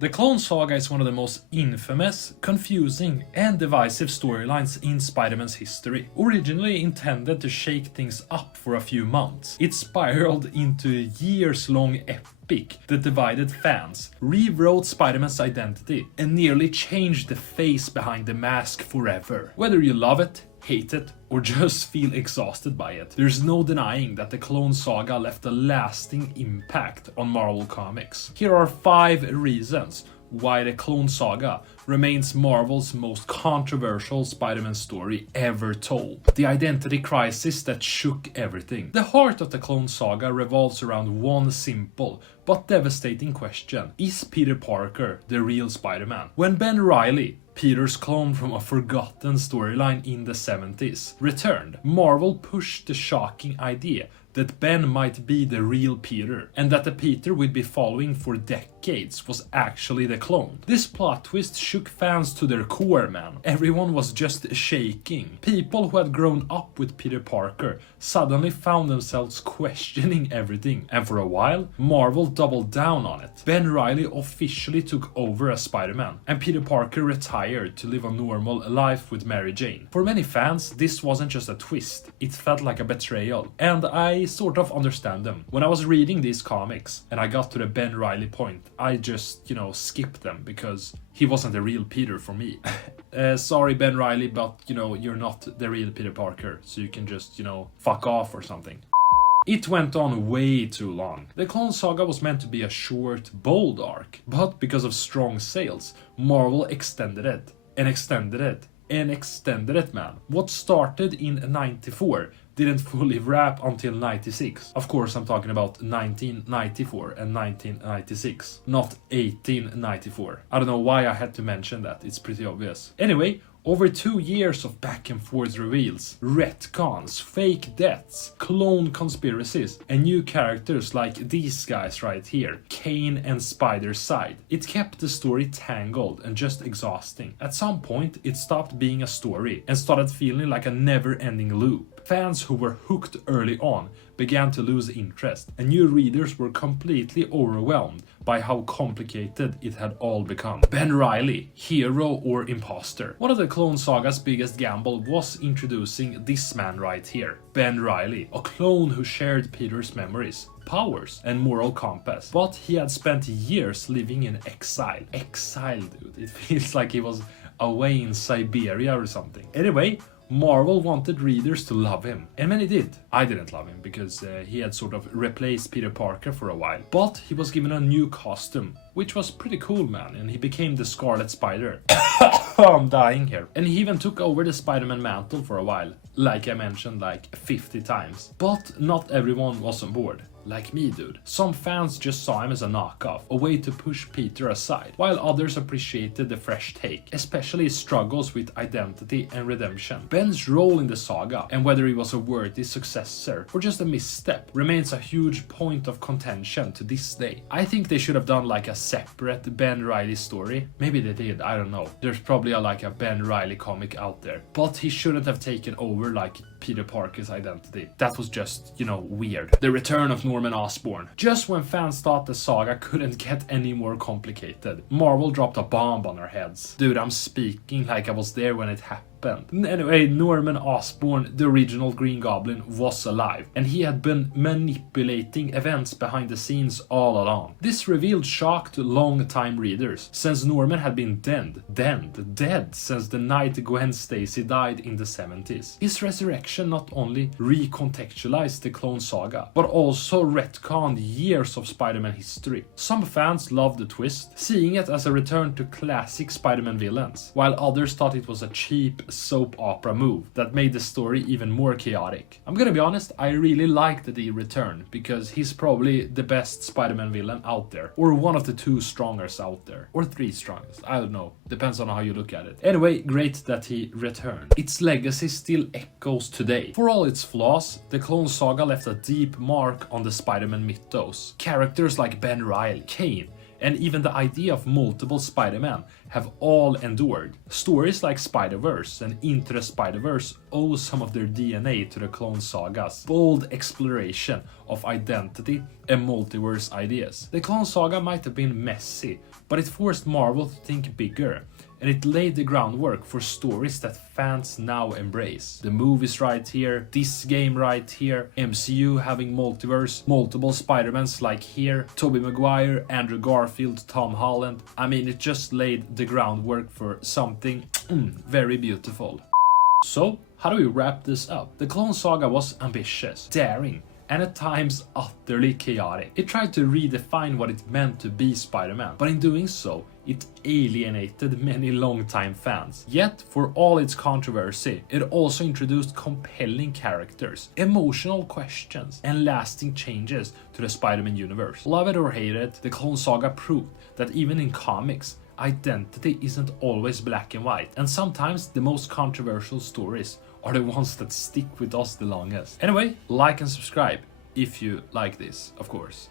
The Clone Saga is one of the most infamous, confusing, and divisive storylines in Spider-Man's history. Originally intended to shake things up for a few months, it spiraled into a years-long epic that divided fans, rewrote Spider-Man's identity, and nearly changed the face behind the mask forever. Whether you love it, hate it, or just feel exhausted by it, there's no denying that the Clone Saga left a lasting impact on Marvel Comics. Here are 5 reasons why the Clone Saga remains Marvel's most controversial Spider-Man story ever told. The identity crisis that shook everything. The heart of the Clone Saga revolves around one simple but devastating question. Is Peter Parker the real Spider-Man? When Ben Reilly, Peter's clone from a forgotten storyline in the 70s, returned, Marvel pushed the shocking idea that Ben might be the real Peter, and that the Peter we'd be following for decades was actually the clone. This plot twist shook fans to their core, man. Everyone was just shaking. People who had grown up with Peter Parker suddenly found themselves questioning everything, and for a while, Marvel doubled down on it. Ben Reilly officially took over as Spider-Man, and Peter Parker retired to live a normal life with Mary Jane. For many fans, this wasn't just a twist, it felt like a betrayal, and I sort of understand them. When I was reading these comics and I got to the Ben Reilly point, I just, skipped them because he wasn't the real Peter for me. Sorry Ben Reilly, but you're not the real Peter Parker, so you can just, fuck off or something. It went on way too long. The Clone Saga was meant to be a short, bold arc, but because of strong sales, Marvel extended it, and extended it, and extended it, man. What started in 94 didn't fully wrap until 96. Of course, I'm talking about 1994 and 1996, not 1894. I don't know why I had to mention that, it's pretty obvious. Anyway, over 2 years of back and forth reveals, retcons, fake deaths, clone conspiracies, and new characters like these guys right here, Kaine and Spider's side. It kept the story tangled and just exhausting. At some point, it stopped being a story and started feeling like a never-ending loop. Fans who were hooked early on began to lose interest, and new readers were completely overwhelmed by how complicated it had all become. Ben Reilly, hero or imposter? One of the Clone Saga's biggest gamble was introducing this man right here, Ben Reilly, a clone who shared Peter's memories, powers, and moral compass. But he had spent years living in exile. Exile, dude. It feels like he was away in Siberia or something. Anyway, Marvel wanted readers to love him, and many did. I didn't love him because he had sort of replaced Peter Parker for a while. But he was given a new costume, which was pretty cool, man, and he became the Scarlet Spider. I'm dying here. And he even took over the Spider-Man mantle for a while, like I mentioned like 50 times. But not everyone was on board. Like me, dude. Some fans just saw him as a knockoff, a way to push Peter aside, while others appreciated the fresh take, especially his struggles with identity and redemption. Ben's role in the saga, and whether he was a worthy successor or just a misstep, remains a huge point of contention to this day. I think they should have done like a separate Ben Reilly story. Maybe they did, I don't know. There's probably like a Ben Reilly comic out there. But he shouldn't have taken over like Peter Parker's identity. That was just, weird. The return of Norman Osborn. Just when fans thought the saga couldn't get any more complicated, Marvel dropped a bomb on our heads. Dude, I'm speaking like I was there when it happened. Anyway, Norman Osborn, the original Green Goblin, was alive, and he had been manipulating events behind the scenes all along. This reveal shocked long-time readers, since Norman had been dead since the night Gwen Stacy died in the 70s. His resurrection not only recontextualized the Clone Saga, but also retconned years of Spider-Man history. Some fans loved the twist, seeing it as a return to classic Spider-Man villains, while others thought it was a cheap soap opera move that made the story even more chaotic. I'm gonna be honest, I really liked the return because he's probably the best Spider-Man villain out there, or one of the 2 strongest out there, or 3 strongest, I don't know, depends on how you look at it. Anyway, great that he returned. Its legacy still echoes today. For all its flaws, the Clone Saga left a deep mark on the Spider-Man mythos. Characters like Ben Reilly, Kaine, and even the idea of multiple Spider-Man have all endured. Stories like Spider-Verse and Into the Spider-Verse owe some of their DNA to the Clone Saga's bold exploration of identity and multiverse ideas. The Clone Saga might have been messy, but it forced Marvel to think bigger, and it laid the groundwork for stories that fans now embrace. The movies right here, this game right here, MCU having multiverse, multiple Spider-Mans like here, Tobey Maguire, Andrew Garfield, Tom Holland. I mean, it just laid the groundwork for something very beautiful. So, how do we wrap this up? The Clone Saga was ambitious, daring, and at times utterly chaotic. It tried to redefine what it meant to be Spider-Man, but in doing so, it alienated many longtime fans. Yet, for all its controversy, it also introduced compelling characters, emotional questions, and lasting changes to the Spider-Man universe. Love it or hate it, the Clone Saga proved that even in comics, identity isn't always black and white, and sometimes the most controversial stories are the ones that stick with us the longest. Anyway, like and subscribe if you like this, of course.